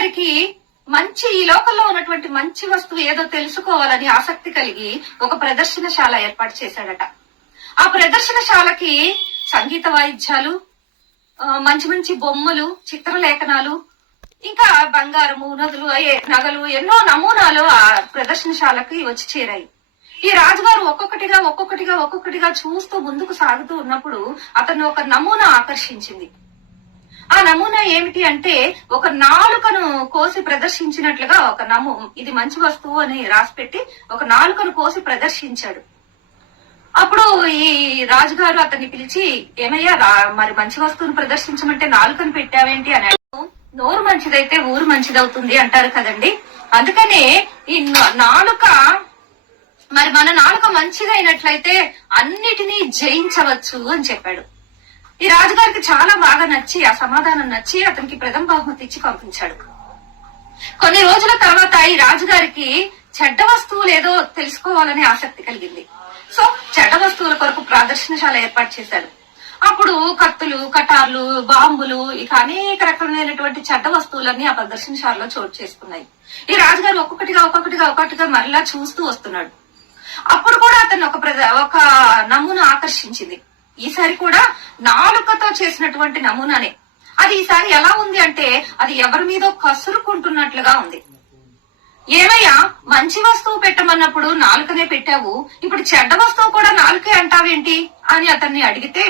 రాజుగారికి మంచి ఈ లోకంలో ఉన్నటువంటి మంచి వస్తువు ఏదో తెలుసుకోవాలని ఆసక్తి కలిగి ఒక ప్రదర్శనశాల ఏర్పాటు చేశాడట. ఆ ప్రదర్శనశాలకి సంగీత వాయిద్యాలు, మంచి మంచి బొమ్మలు, చిత్రలేఖనాలు, ఇంకా బంగారము, నగలు ఎన్నో నమూనాలు ఆ ప్రదర్శనశాలకి వచ్చి చేరాయి. ఈ రాజుగారు ఒక్కొక్కటిగా చూస్తూ ముందుకు సాగుతూ ఉన్నప్పుడు అతను ఒక నమూనా ఆకర్షించింది. ఆ నమూనా ఏమిటి అంటే, ఒక నాలుకను కోసి ప్రదర్శించినట్లుగా ఇది మంచి వస్తువు అని రాసిపెట్టి ఒక నాలుకను కోసి ప్రదర్శించాడు. అప్పుడు ఈ రాజుగారు అతన్ని పిలిచి, ఏమయ్యా మరి మంచి వస్తువును ప్రదర్శించమంటే నాలుకను పెట్టావేంటి అని. నోరు మంచిదైతే ఊరు మంచిదవుతుంది అంటారు కదండి. అందుకనే ఈ నాలుక, మరి మన నాలుక మంచిదైనట్లయితే అన్నిటినీ జయించవచ్చు అని చెప్పాడు. ఈ రాజుగారికి చాలా బాగా నచ్చి, ఆ సమాధానం నచ్చి అతనికి ప్రథమ బహుమతి ఇచ్చి పంపించాడు. కొన్ని రోజుల తర్వాత ఈ రాజుగారికి చెడ్డ వస్తువులు ఏదో తెలుసుకోవాలని ఆసక్తి కలిగింది. సో చెడ్డ వస్తువుల కొరకు ప్రదర్శనశాల ఏర్పాటు చేశాడు. అప్పుడు కత్తులు, కటార్లు, బాంబులు, ఇక అనేక రకమైనటువంటి చెడ్డ వస్తువులన్నీ ఆ ప్రదర్శనశాలలో చోటు చేసుకున్నాయి. ఈ రాజుగారు ఒక్కొక్కటిగా మరలా చూస్తూ వస్తున్నాడు. అప్పుడు కూడా అతను ఒక నమూనా ఆకర్షించింది. ఈసారి కూడా నాలుకతో చేసినటువంటి నమూనానే. అది ఈసారి ఎలా ఉంది అంటే, అది ఎవరి మీదో కసురుకుంటున్నట్లుగా ఉంది. ఏమయ్యా, మంచి వస్తువు పెట్టమన్నప్పుడు నాలుకనే పెట్టావు, ఇప్పుడు చెడ్డ వస్తువు కూడా నాలుకే అంటావేంటి అని అతన్ని అడిగితే,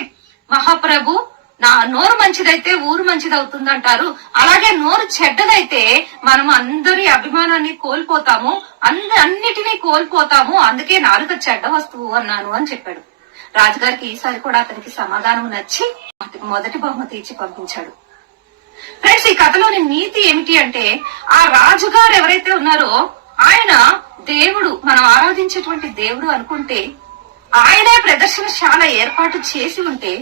మహాప్రభు, నా నోరు మంచిదైతే ఊరు మంచిదవుతుందంటారు. అలాగే నోరు చెడ్డదైతే మనం అందరి అభిమానాన్ని కోల్పోతాము, అన్నిటినీ కోల్పోతాము. అందుకే నాలుక చెడ్డ వస్తువు అన్నాను అని చెప్పాడు. రాజుగారికి ఈసారి కూడా అతనికి సమాధానం నచ్చి మొదటి బహుమతి ఇచ్చి పంపించాడు. ఫ్రెండ్స్, ఈ కథలోని నీతి ఏమిటి అంటే, ఆ రాజుగారు ఎవరైతే ఉన్నారో ఆయన దేవుడు, మనం ఆరాధించేటువంటి దేవుడు అనుకుంటే, ఆయనే ప్రదర్శనశాల ఏర్పాటు చేసి ఉంటే,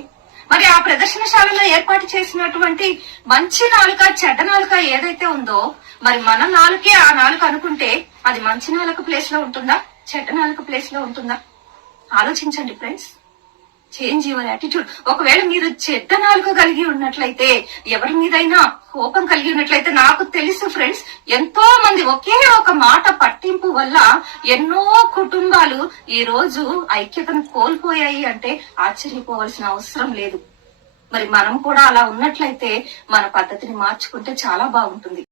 మరి ఆ ప్రదర్శనశాలలో ఏర్పాటు చేసినటువంటి మంచి నాలుక, చెడ్డ నాలుక ఏదైతే ఉందో, మరి మన నాలుకే ఆ నాలుక అనుకుంటే అది మంచి నాలుక ప్లేస్ లో ఉంటుందా, చెడ్డ నాలుక ప్లేస్ లో ఉంటుందా? ఆలోచించండి ఫ్రెండ్స్. Change your attitude. ఒకవేళ మీరు చెడ్డ నాలుక కలిగి ఉన్నట్లయితే, ఎవరి మీదైనా కోపం కలిగి ఉన్నట్లయితే, నాకు తెలుసు ఫ్రెండ్స్, ఎంతో మంది ఒకే ఒక మాట పట్టింపు వల్ల ఎన్నో కుటుంబాలు ఈ రోజు ఐక్యతను కోల్పోయాయి అంటే ఆశ్చర్యపోవాల్సిన అవసరం లేదు. మరి మనం కూడా అలా ఉన్నట్లయితే మన పద్ధతిని మార్చుకుంటే చాలా బాగుంటుంది.